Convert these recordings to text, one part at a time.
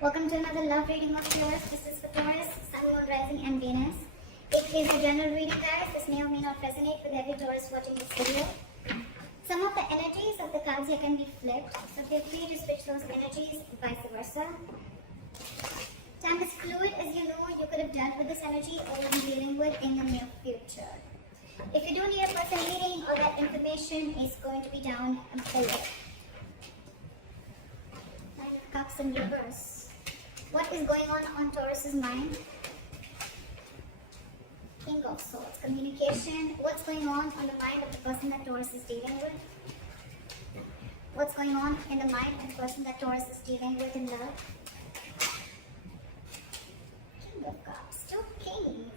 Welcome to another love reading of yours. This is for Taurus, Sun, Moon, Rising and Venus. It is a general reading, guys. This may or may not resonate with every Taurus watching this video. Some of the energies of the cards here can be flipped, so feel free to switch those energies, vice versa. Time is fluid, as you know. You could have dealt with this energy or will be dealing with in the near future. If you do need a personal reading, all that information is going to be down below. Nine of Cups in reverse. What is going on Taurus's mind? King of Swords. Communication. What's going on the mind of the person that Taurus is dealing with? What's going on in the mind of the person that Taurus is dealing with in love? King of Cups. Two kings.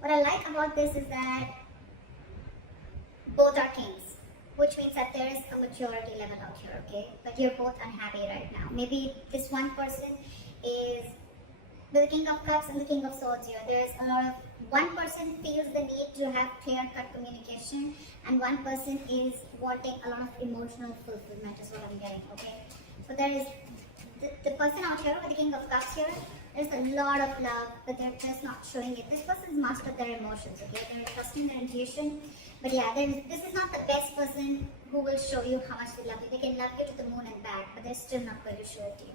What I like about this is that both are kings, which means that there is a maturity level out here, okay? But you're both unhappy right now. Maybe this one person is the King of Cups and the King of Swords here. There's a lot of, one person feels the need to have clear-cut communication, and one person is wanting a lot of emotional fulfillment is what I'm getting, okay? So there is the person out here with the King of Cups here, there's a lot of love, but they're just not showing it. This person's mastered their emotions, okay? They're trusting their intuition. But yeah, this is not the best person who will show you how much they love you. They can love you to the moon and back, but they're still not going to show it to you.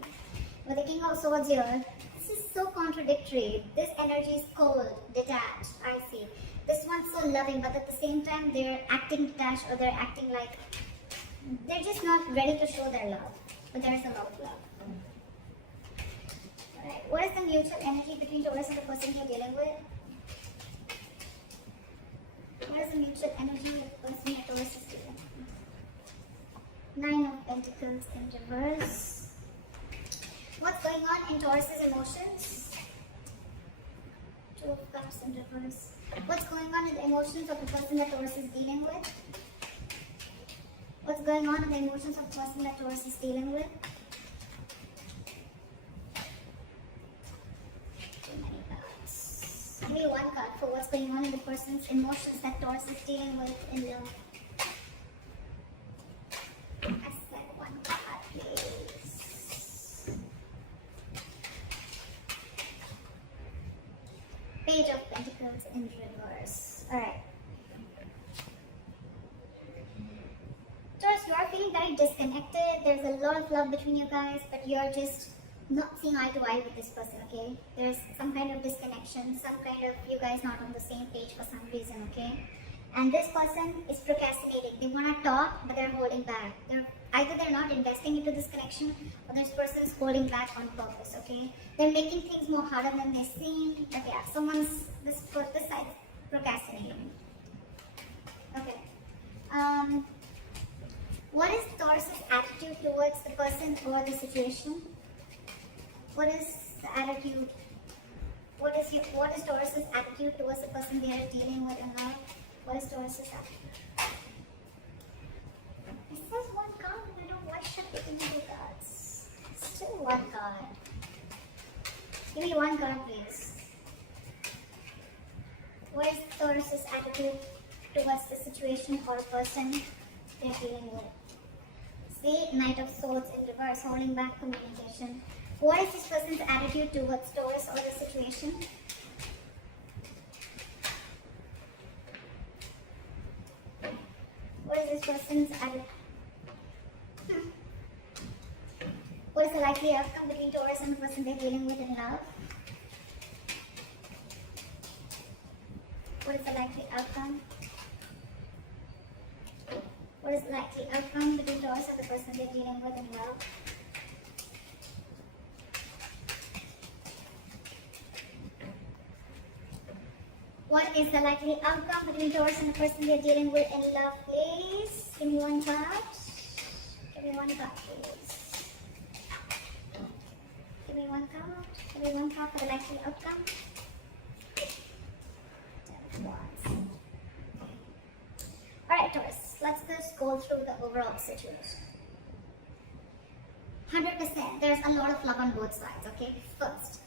With the King of Swords here, this is so contradictory. This energy is cold, detached, I see. This one's so loving, but at the same time, they're acting detached, or they're acting like they're just not ready to show their love. But there's a lot of love. Alright, what is the mutual energy between Taurus and the person you're dealing with? What is the mutual energy of the person that Taurus is dealing with? Nine of Pentacles in reverse. What's going on in Taurus's emotions? Two of Cups in reverse. What's going on in the emotions of the person that Taurus is dealing with? What's going on in the emotions of the person that Taurus is dealing with? Too many cards. Give me one card for what's going on in the person's emotions that Taurus is dealing with in love. I said one card, please. Page of Pentacles in reverse. Alright. Taurus, you are feeling very disconnected. There's a lot of love between you guys, but you're just not seeing eye to eye with this person, okay? There's some kind of disconnection, some kind of you guys not on the same page for some reason, okay? And this person is procrastinating. They want to talk, but they're holding back. Either they're not investing into this connection, or this person is holding back on purpose, okay? They're making things more harder than they seem. But yeah, this side is procrastinating. Okay. What is Taurus's attitude towards the person or the situation? What is the attitude? What is Taurus's attitude towards the person they are dealing with in love? What is Taurus's attitude? It says one card, and I don't know why should I give me two cards. Still one card. Give me one card, please. What is Taurus's attitude towards the situation or person they're dealing with? See, Knight of Swords in reverse, holding back communication. What is this person's attitude towards Taurus or the situation? What is this person's attitude? What is the likely outcome between Taurus and the person they're dealing with in love? What is the likely outcome? What is the likely outcome between Taurus and the person they're dealing with in love? What is the likely outcome between Taurus and the person they're dealing with in love, please? Give me one card. Give me one card, please. Give me one card. Give me one card for the likely outcome. Alright, Taurus, let's just go through the overall situation. 100%, there's a lot of love on both sides, okay? First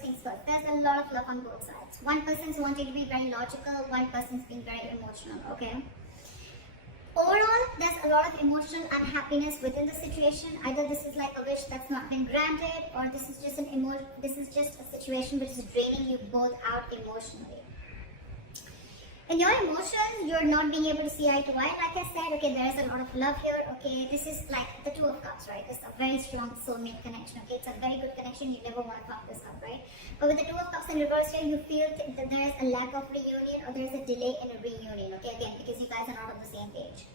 things first, there's a lot of love on both sides. One person's wanting to be very logical, one person's being very emotional, okay? Overall, there's a lot of emotional unhappiness within the situation. Either this is like a wish that's not been granted, or this is just a situation which is draining you both out emotionally. In your emotions, you're not being able to see eye to eye. Like I said, okay, there is a lot of love here. Okay, this is like the Two of Cups, right? It's a very strong soulmate connection. Okay, it's a very good connection. You never want to fuck this up, right? But with the Two of Cups in reverse here, you feel that there is a lack of reunion, or there is a delay in a reunion. Okay, again, because you guys are not on the same page.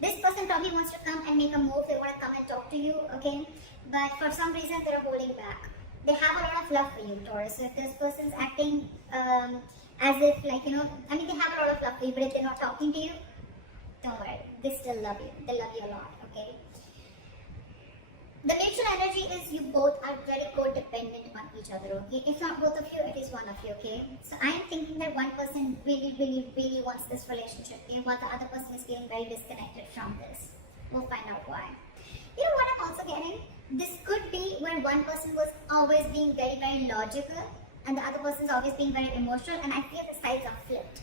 This person probably wants to come and make a move. They want to come and talk to you. Okay, but for some reason they're holding back. They have a lot of love for you, Taurus. So if this person's acting as if, like, you know, I mean, they have a lot of love for you, but if they're not talking to you, don't worry, they still love you. They love you a lot, okay? The mutual energy is you both are very codependent on each other, okay? If not both of you, it is one of you, okay? So I am thinking that one person really wants this relationship, okay? While the other person is feeling very disconnected from this. We'll find out why. You know what I'm also getting? This could be where one person was always being very logical, and the other person is always being very emotional, and I feel the sides are flipped.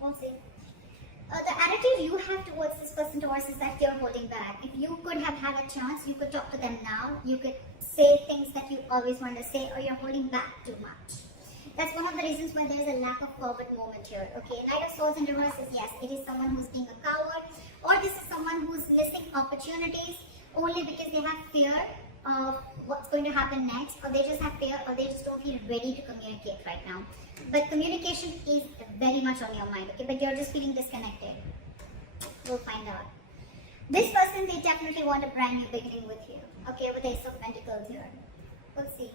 We'll see. The attitude you have towards this person, Taurus, is that you're holding back. If you could have had a chance, you could talk to them now. You could say things that you always want to say, or you're holding back too much. That's one of the reasons why there's a lack of forward movement here. Okay, Knight of Swords in reverse is, yes, it is someone who's being a coward, or this is someone who's missing opportunities only because they have fear of what's going to happen next, or they just have fear, or they just don't feel ready to communicate right now. But communication is very much on your mind, okay? But you're just feeling disconnected. We'll find out. This person, they definitely want a brand new beginning with you, okay? With Ace of Pentacles here. We'll see.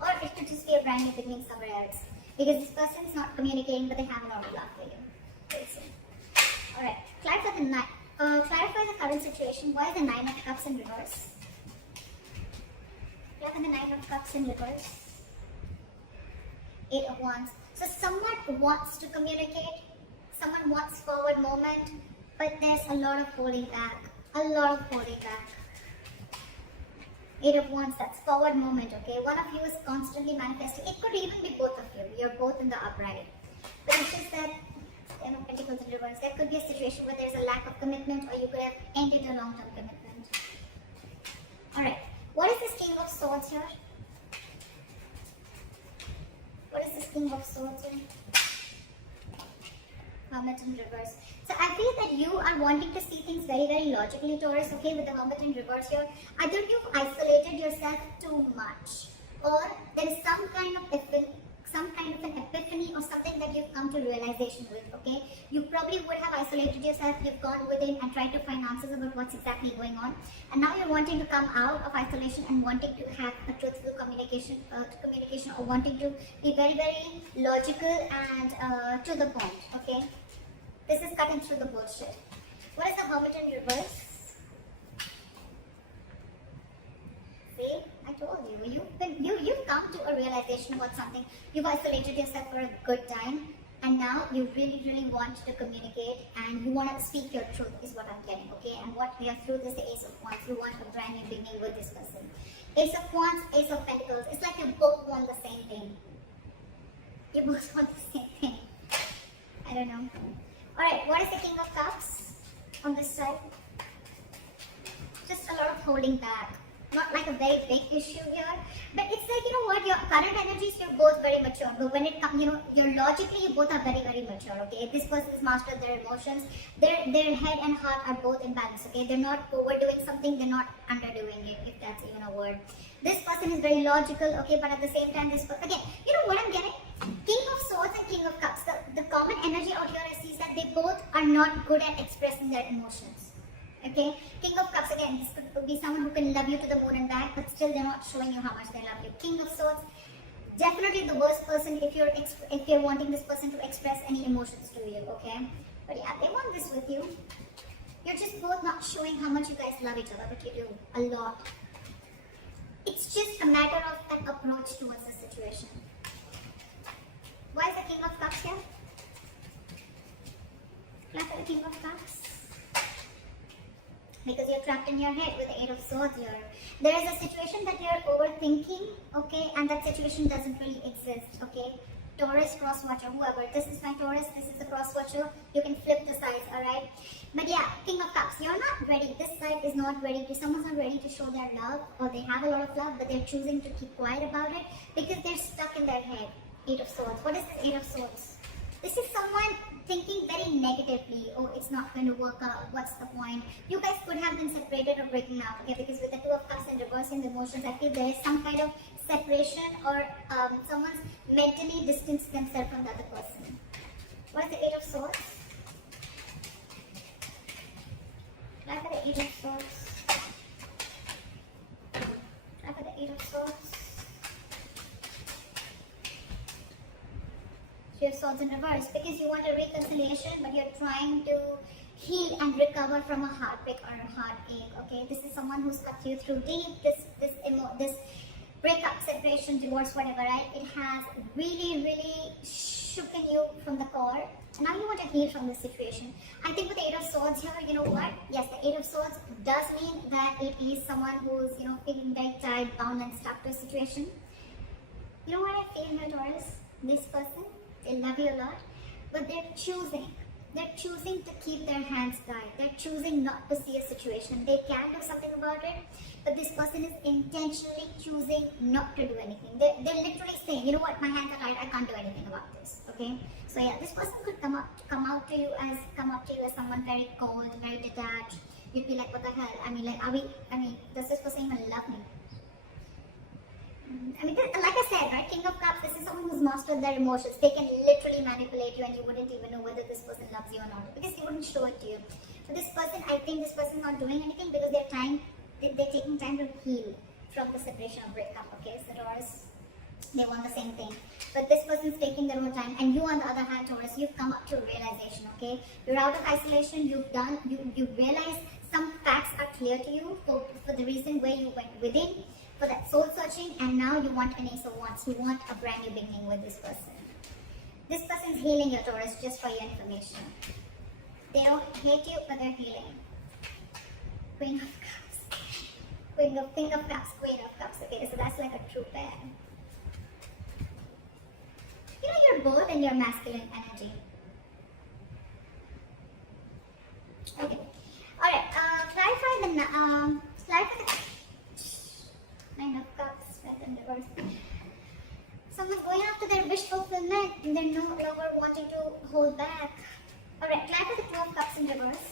Or it could just be a brand new beginning somewhere else, because this person is not communicating, but they have a lot of love for you. We'll see. Alright, clarify the current situation. Why is the Nine of Cups in reverse? And the Nine of Cups in reverse. Eight of Wands. So someone wants to communicate, someone wants forward movement, but there's a lot of holding back. A lot of holding back. Eight of Wands, that's forward movement, okay? One of you is constantly manifesting. It could even be both of you. You're both in the upright. But it's just that, you know, Pentacles in reverse. There could be a situation where there's a lack of commitment, or you could have ended a long-term commitment. Alright. What is this King of Swords here? What is this King of Swords here? Hermit in reverse. So I feel that you are wanting to see things very logically, Taurus, okay, with the Hermit in reverse here. Either you've isolated yourself too much, or there is some kind of an epiphany or something that you've come to realization with, okay? You probably would have isolated yourself, you've gone within and tried to find answers about what's exactly going on, and now you're wanting to come out of isolation and wanting to have a truthful communication, or wanting to be very logical and to the point, okay? This is cutting through the bullshit. What is the Hermit in reverse? See, I told you, you've come to a realization about something. You've isolated yourself for a good time, and now you really want to communicate, and you want to speak your truth, is what I'm getting, okay? And what we are through this, the Ace of Wands. You want a brand new beginning with this person. Ace of Wands, Ace of Pentacles. It's like you both want the same thing. You both want the same thing. I don't know. Alright, what is the King of Cups on this side? Just a lot of holding back. Not like a very big issue here, but it's like, you know what, your current energies, you're both very mature, but when it comes, you know, you're logically, you both are very mature, okay? If this person has mastered their emotions, their head and heart are both in balance, okay? They're not overdoing something, they're not underdoing it, if that's even a word. This person is very logical, okay, but at the same time, this person, again, you know what I'm getting? King of Swords and King of Cups, the common energy out here I see is that they both are not good at expressing their emotions. Okay, King of Cups, again, this could be someone who can love you to the moon and back, but still they're not showing you how much they love you. King of Swords, definitely the worst person if you're wanting this person to express any emotions to you, okay? But yeah, they want this with you. You're just both not showing how much you guys love each other, but you do, a lot. It's just a matter of an approach towards the situation. Why is the King of Cups here? Clap for the King of Cups. Because you're trapped in your head with the Eight of Swords here. There is a situation that you're overthinking, okay, and that situation doesn't really exist, okay. Taurus cross watcher, whoever. This is my Taurus, this is the cross watcher. You can flip the sides, alright? But yeah, King of Cups, you're not ready. This side is not ready to, someone's not ready to show their love, or they have a lot of love, but they're choosing to keep quiet about it because they're stuck in their head. Eight of Swords. What is this Eight of Swords? This is someone thinking very negatively. Oh, it's not going to work out. What's the point? You guys could have been separated or breaking up, okay? Because with the Two of Cups and reversing the emotions, I feel there is some kind of separation, or someone's mentally distanced themselves from the other person. What is the Eight of Swords? Try for the Eight of Swords. Try for the Eight of Swords. Three of Swords in reverse, because you want a reconciliation, but you're trying to heal and recover from a heartbreak or a heartache. Okay, this is someone who's cut you through deep. This breakup, separation, divorce, whatever, right? It has really shooken you from the core, and now you want to heal from this situation. I think with the Eight of Swords here, you know what? Yes, the Eight of Swords does mean that it is someone who's, you know, feeling very tied, bound, and stuck to a situation. You know what I feel here, Taurus? This person, they love you a lot, but they're choosing to keep their hands tied. They're choosing not to see a situation. They can do something about it, but this person is intentionally choosing not to do anything. They're literally saying, you know what, my hands are tied, I can't do anything about this. Okay? So yeah, this person could come up to you as someone very cold, very detached. You'd be like, what the hell? Does this person even love me? Like I said, right, King of Cups, this is someone who's mastered their emotions. They can literally manipulate you, and you wouldn't even know whether this person loves you or not, because he wouldn't show it to you. So this person, I think this person is not doing anything because they're taking time to heal from the separation or breakup. Okay, so Taurus, they want the same thing, but this person's taking their own time, and you, on the other hand, Taurus, you've come up to realization. Okay, you're out of isolation. You realize some facts are clear to you for the reason where you went within, for that soul searching, and now you want an Ace of Wands. You want a brand new beginning with this person. This person's healing your Taurus, just for your information. They don't hate you, but they're healing. Queen of Cups. King of Cups, Queen of Cups. Okay, so that's like a true pair. You know, you're both in your masculine energy. Okay. Alright, clarify the Nine of Cups, red and reverse. Someone's going after their wish fulfillment, and they're no longer wanting to hold back. Alright, clarify the Two of Cups in reverse.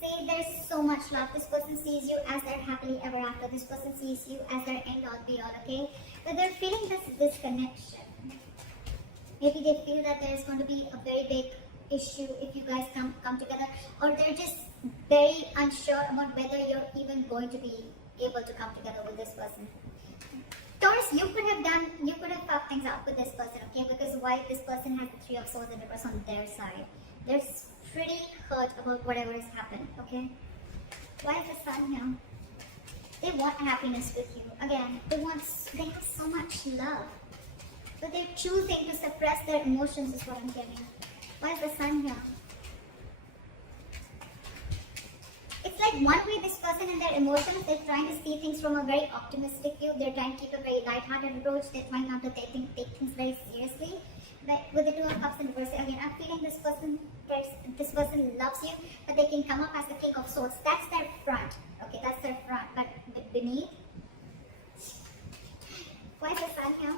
See, there's so much love. This person sees you as their happily ever after. This person sees you as their end all be all, okay? But they're feeling this disconnection. Maybe they feel that there's going to be a very big issue if you guys come together, or they're just very unsure about whether you're even going to be able to come together with this person. Taurus, you could have fucked things up with this person, okay? Because why this person has the Three of Swords and reverse on their side. They're pretty hurt about whatever has happened, okay? Why is the Sun here? They want happiness with you. Again, they have so much love, but they're choosing to suppress their emotions, is what I'm getting. Why is the Sun here? It's like one way this person and their emotions, they're trying to see things from a very optimistic view. They're trying to keep a very light-hearted approach. They're trying not to take things very seriously. But with the Two of Cups and reverse, again, I'm feeling this person loves you, but they can come up as the King of Swords. That's their front. Okay, that's their front. But beneath, why is the Sun here?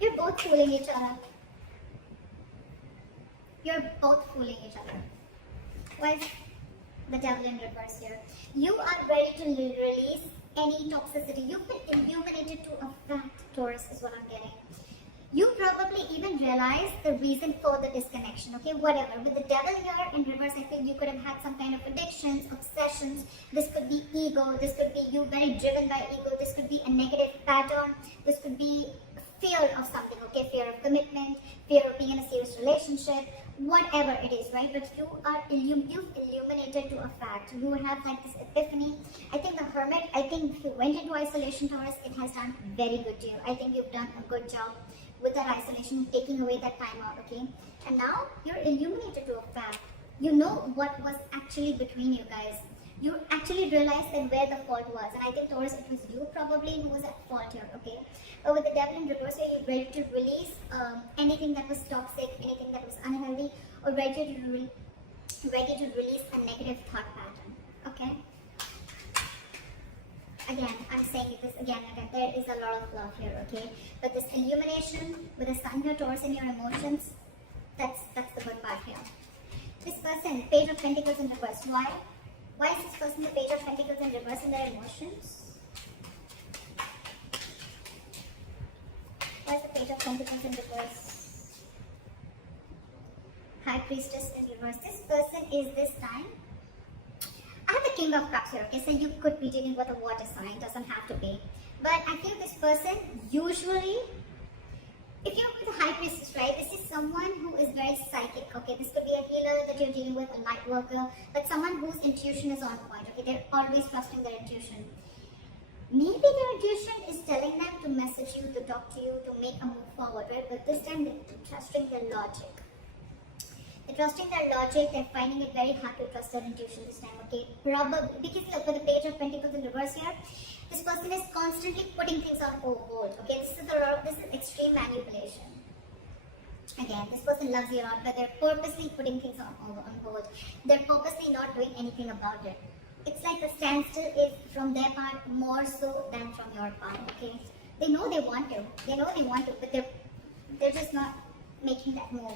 You're both fooling each other. You're both fooling each other. Why is the Devil in reverse here? You are ready to release any toxicity. You've been illuminated to a fact, Taurus, is what I'm getting. You probably even realize the reason for the disconnection, okay? Whatever. With the Devil here in reverse, I feel you could have had some kind of addictions, obsessions. This could be ego. This could be you very driven by ego. This could be a negative pattern. This could be fear of something, okay? Fear of commitment, fear of being in a serious relationship, whatever it is, right? But you've illuminated to a fact. You would have like this epiphany. I think the Hermit, if you went into isolation, Taurus, it has done very good to you. I think you've done a good job with that isolation, taking away that time out, okay? And now you're illuminated to a fact. You know what was actually between you guys. You actually realize that where the fault was. And I think Taurus, it was you probably who was at fault here, okay? But with the devil in reverse here, you're ready to release anything that was toxic, anything that was unhealthy, or ready to release a negative thought pattern, okay? Again, I'm saying this again, there is a lot of love here, okay? But this illumination with the sun here, Taurus, in your emotions, that's the good part here. This person, Page of Pentacles in reverse. Why? Why is this person the Page of Pentacles in reverse in their emotions? Why is the Page of Pentacles in reverse? High Priestess in reverse. This person is this time. I have the King of Cups here, okay? So you could be dealing with a water sign, doesn't have to be. But I feel this person usually, if you're with a High Priestess, right, this is someone who is very psychic, okay? This could be a healer that you're dealing with, a light worker, but someone whose intuition is on point, okay? They're always trusting their intuition. Maybe their intuition is telling them to message you, to talk to you, to make a move forward, right? But this time they're trusting their logic. They're trusting their logic, they're finding it very hard to trust their intuition this time, okay? Probably, because look, with the Page of Pentacles in reverse here, this person is constantly putting things on hold, okay? This is extreme manipulation. Again, this person loves you a lot, but they're purposely putting things on hold. They're purposely not doing anything about it. It's like the standstill is from their part more so than from your part, okay? They know they want to, but they're just not making that move.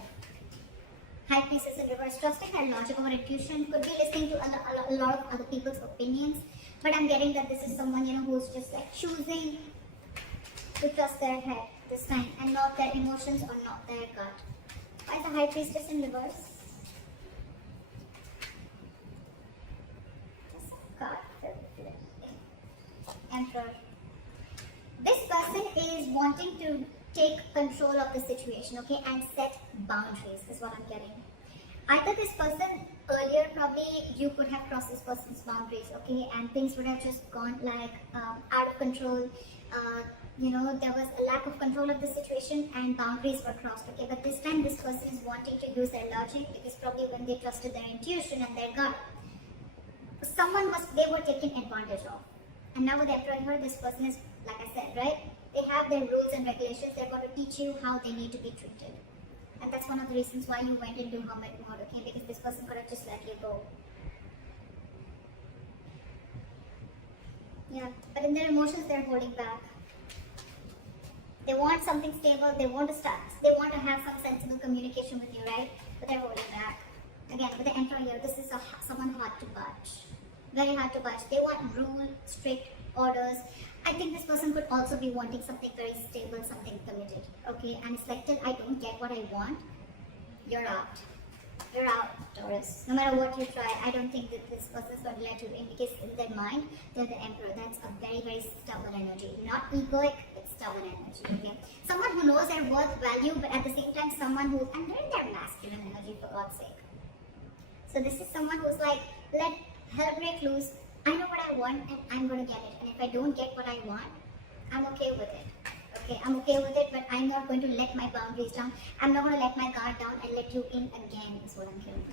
High Priestess in reverse, trusting their logic or intuition, could be listening to a lot of other people's opinions, but I'm getting that this is someone, you know, who's just like choosing to trust their head this time and not their emotions or not their gut. Why is the High Priestess in reverse? Emperor. This person is wanting to take control of the situation, okay, and set boundaries is what I'm getting. Either this person earlier, probably you could have crossed this person's boundaries, okay, and things would have just gone like out of control. You know, there was a lack of control of the situation and boundaries were crossed, okay. But this time this person is wanting to use their logic, because probably when they trusted their intuition and their gut, they were taken advantage of. And now with the Emperor here, this person is, like I said, right? They have their rules and regulations. They're going to teach you how they need to be treated. And that's one of the reasons why you went into hermit mode, okay? Because this person could have just let you go. Yeah, but in their emotions, they're holding back. They want something stable. They want to start. They want to have some sensible communication with you, right? But they're holding back. Again, with the Emperor here, this is someone hard to budge. Very hard to budge. They want rule, strict orders. I think this person could also be wanting something very stable, something committed, okay? And it's like, till I don't get what I want, you're out. You're out, Taurus. No matter what you try, I don't think that this person is going to let you in, because in their mind, they're the Emperor. That's a very, very stubborn energy. Not egoic, but stubborn energy, okay? Someone who knows their worth, value, but at the same time, someone who's under their masculine energy, for God's sake. So this is someone who's like, let hell break loose. I know what I want and I'm going to get it. And if I don't get what I want, I'm okay with it. Okay, I'm okay with it, but I'm not going to let my boundaries down. I'm not going to let my guard down and let you in again, is what I'm hearing.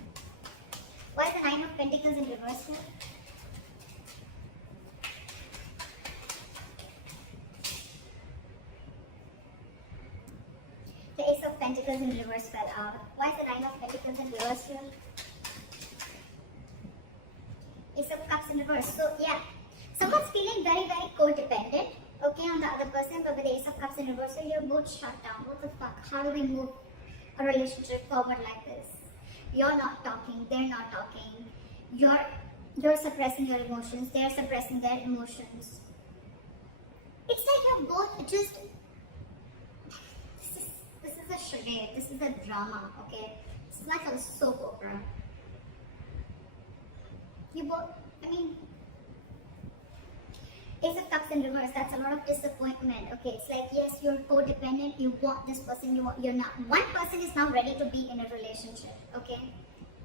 Why is the Nine of Pentacles in reverse here? The Ace of Pentacles in reverse fell out. Why is the Nine of Pentacles in reverse here? Ace of Cups in reverse. So yeah, someone's feeling very, very codependent, okay, on the other person, but with the Ace of Cups in reverse, so you're both shut down. What the fuck? How do we move a relationship forward like this? You're not talking, they're not talking. You're suppressing your emotions, they're suppressing their emotions. It's like you're both just, this is a charade, this is a drama, okay? It's like a soap opera. You both, I mean, Ace of Cups in reverse, that's a lot of disappointment, okay? It's like, yes, you're codependent, you want this person, you're not. One person is now ready to be in a relationship, okay?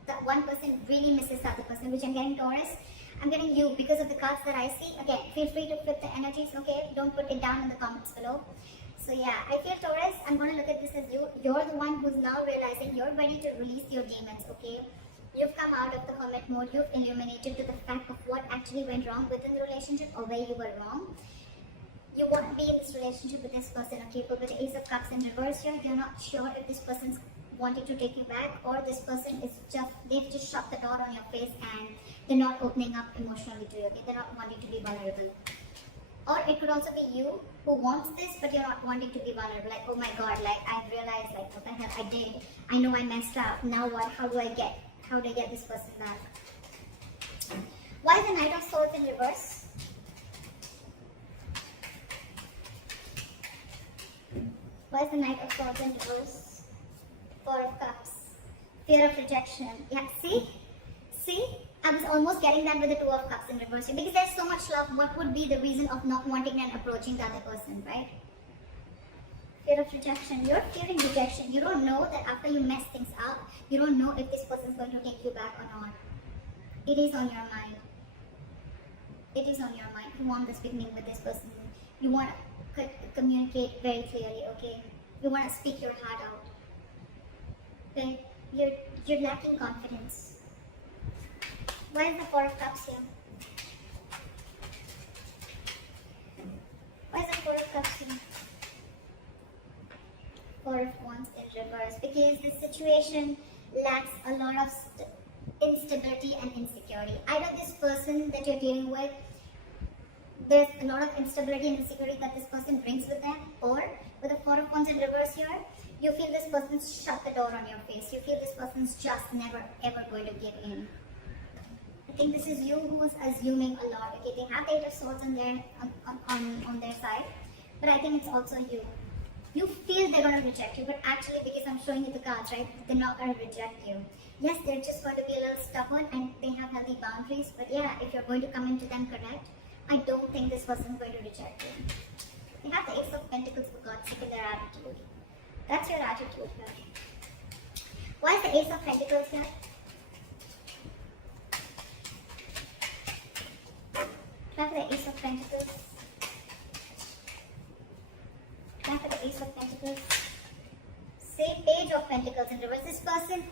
That one person really misses the other person, which I'm getting Taurus. I'm getting you because of the cards that I see. Again, feel free to flip the energies, okay? Don't put it down in the comments below. So yeah, I feel Taurus, I'm going to look at this as you. You're the one who's now realizing you're ready to release your demons, okay? You've come out of the hermit mode, you've illuminated to the fact of what actually went wrong within the relationship or where you were wrong. You want to be in this relationship with this person, okay? But with the Ace of Cups in reverse here, you're not sure if this person's wanting to take you back, or this person is they've just shut the door on your face and they're not opening up emotionally to you, okay? They're not wanting to be vulnerable. Or it could also be you who wants this, but you're not wanting to be vulnerable. Like, oh my god, like I've realized, like, what the hell I did. I know I messed up. Now what? How do I get this person back? Why is the Knight of Swords in reverse? Why is the Knight of Swords in reverse? Four of Cups. Fear of rejection. Yeah, see? I was almost getting that with the Two of Cups in reverse. Because there's so much love, what would be the reason of not wanting and approaching the other person, right? Fear of rejection. You're fearing rejection. You don't know that after you mess things up, you don't know if this person is going to take you back or not. It is on your mind. It is on your mind. You want this beginning with this person. You want to communicate very clearly, okay? You want to speak your heart out. Okay? You're lacking confidence. Why is the Four of Cups here? Why is the Four of Cups here? Four of Wands in reverse. Because this situation lacks a lot of instability and insecurity. Either this person that you're dealing with, there's a lot of instability and insecurity that this person brings with them, or with the Four of Wands in reverse here, you feel this person's shut the door on your face. You feel this person's just never ever going to give in. I think this is you who was assuming a lot. Okay, they have the Eight of Swords on their side, but I think it's also you. You feel they're going to reject you, but actually, because I'm showing you the cards, right, they're not going to reject you. Yes, they're just going to be a little stubborn and they have healthy boundaries, but yeah, if you're going to come into them correct, I don't think this person is going to reject you. They have the Ace of Pentacles, for God's sake, in their attitude. That's your attitude here. Why is the Ace of Pentacles here? Try for the Ace of Pentacles. Try for the Ace of Pentacles. Say Page of Pentacles in reverse. This person,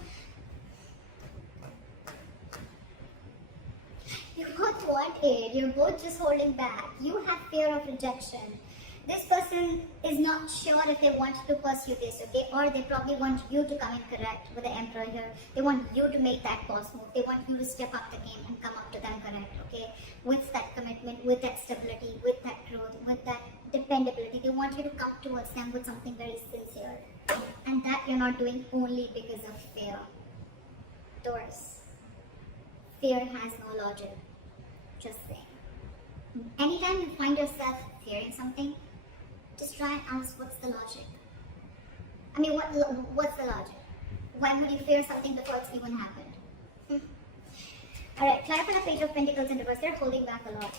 you both want it. You're both just holding back. You have fear of rejection. This person is not sure if they want to pursue this, okay? Or they probably want you to come in correct with the Emperor here. They want you to make that boss move. They want you to step up the game and come up to them correct, okay? With that commitment, with that stability, with that growth, with that dependability. They want you to come towards them with something very sincere. And that you're not doing only because of fear. Taurus. Fear has no logic. Just saying. Anytime you find yourself fearing something, just try and ask, what's the logic? I mean, what's the logic? Why would you fear something before it's even happened? Alright, clarify the Page of Pentacles in reverse. They're holding back a lot.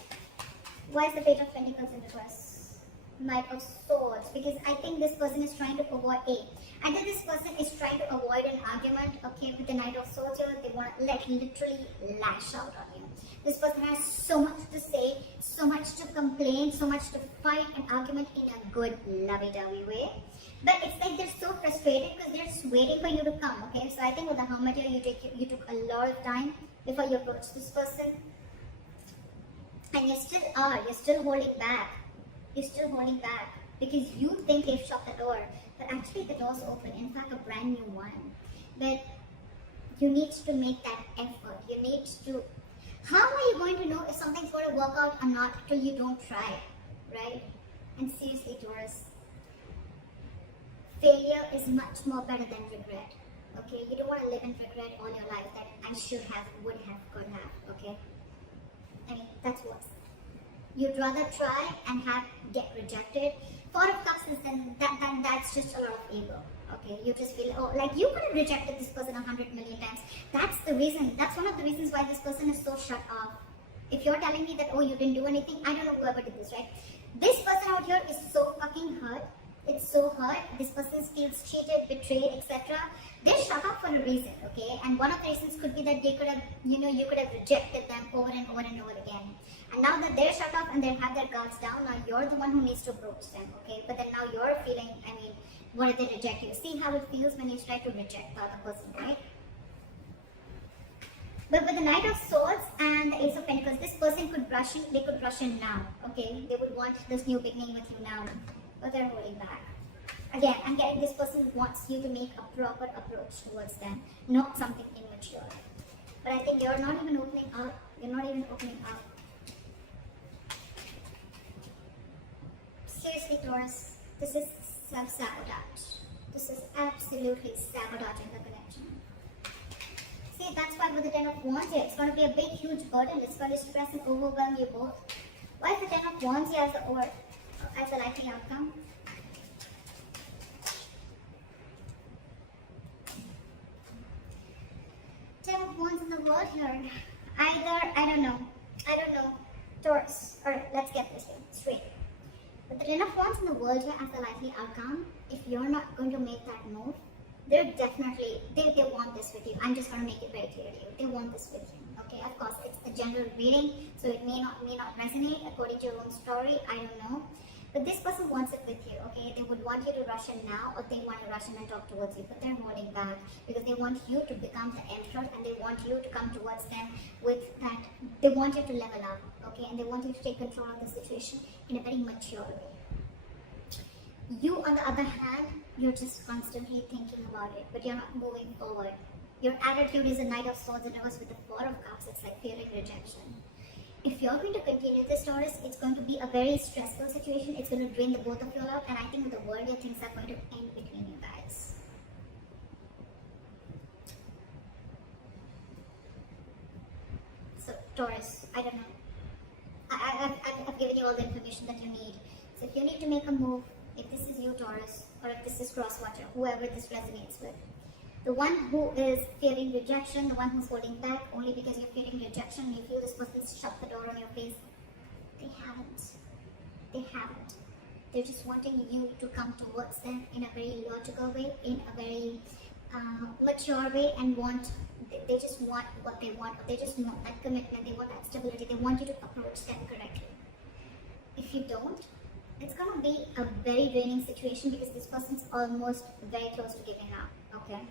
Why is the Page of Pentacles in reverse? Knight of Swords. Because I think this person is trying to avoid either this person is trying to avoid an argument, okay, with the Knight of Swords here. They want to literally lash out on you. This person has so much to say, so much to complain, so much to fight an argument in a good, lovey-dovey way. But it's like they're so frustrated because they're just waiting for you to come, okay? So I think with the Hermit here, you took a lot of time before you approached this person. And you're still holding back. You're still holding back because you think they've shut the door. But actually the door's open, in fact a brand new one. But you need to make that effort. You need to... How are you going to know if something's going to work out or not till you don't try, right? And seriously, Taurus, failure is much more better than regret, okay? You don't want to live in regret all your life that I should have, would have, could have, okay? I mean, that's worse. You'd rather try and get rejected. Four of Cups is then that's just a lot of ego. Okay, you just feel, oh, like you could have rejected this person 100 million times. That's the reason. That's one of the reasons why this person is so shut off. If you're telling me that, oh, you didn't do anything, I don't know whoever did this, right? This person out here is so fucking hurt. It's so hurt. This person feels cheated, betrayed, etc. They're shut off for a reason, okay? And one of the reasons could be that they could have, you could have rejected them over and over and over again. And now that they're shut off and they have their guards down, now you're the one who needs to approach them, okay? But then now you're feeling, I mean, what if they reject you? See how it feels when you try to reject the other person, right? But with the Knight of Swords and the Ace of Pentacles, this person could rush in, they could rush in now, okay? They would want this new beginning with you now, but they're holding back. Again, I'm getting this person wants you to make a proper approach towards them, not something immature. But I think you're not even opening up. You're not even opening up. Seriously, Taurus, this is self-sabotage. This is absolutely sabotaging the connection. See, that's why with the Ten of Wands here, it's going to be a big, huge burden. It's going to stress and overwhelm you both. Why is the Ten of Wands here as the likely outcome? Ten of Wands in the world here. Either, I don't know, Taurus. Alright, let's get this straight. But the Ten of Wands in the world here as the likely outcome, if you're not going to make that move, they're definitely, they want this with you. I'm just going to make it very clear to you. They want this with you. Okay, of course, it's a general reading, so it may not resonate according to your own story. I don't know. But this person wants it with you, okay? They would want you to rush in now, or they want to rush in and talk towards you, but they're holding back because they want you to become the emperor, and they want you to come towards them with that. They want you to level up, okay? And they want you to take control of the situation in a very mature way. You, on the other hand, you're just constantly thinking about it, but you're not moving forward. Your attitude is a Knight of Swords, and it was with the Four of Cups. It's like fearing rejection. If you're going to continue this, Taurus, it's going to be a very stressful situation. It's going to drain the both of you out, and I think with the world, your things are going to end between you guys. So, Taurus, I don't know. I've given you all the information that you need. So, if you need to make a move, if this is you, Taurus, or if this is crosswatcher, whoever this resonates with, the one who is fearing rejection, the one who's holding back only because you're fearing rejection, you feel this person's shut the door on your face. They haven't. They haven't. They're just wanting you to come towards them in a very logical way, in a very mature way, and they just want what they want. They just want that commitment. They want that stability. They want you to approach them correctly. If you don't, it's going to be a very draining situation because this person's almost very close to giving up, okay?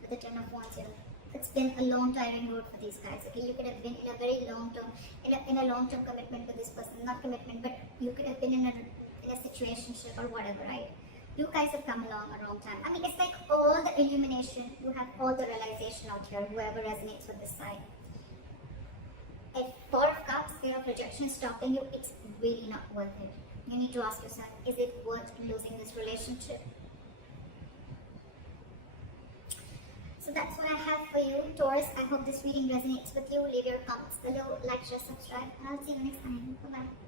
With the Ten of Wands here. It's been a long tiring road for these guys, okay? You could have been in a very long term, in a long term commitment with this person. Not commitment, but you could have been in a situationship or whatever, right? You guys have come along a long time. I mean, it's like all the illumination, you have all the realization out here, whoever resonates with this side. If Four of Cups, fear of rejection is stopping you, it's really not worth it. You need to ask yourself, is it worth losing this relationship? So that's what I have for you, Taurus. I hope this reading resonates with you. Leave your comments below, like, share, subscribe, and I'll see you next time. Bye-bye.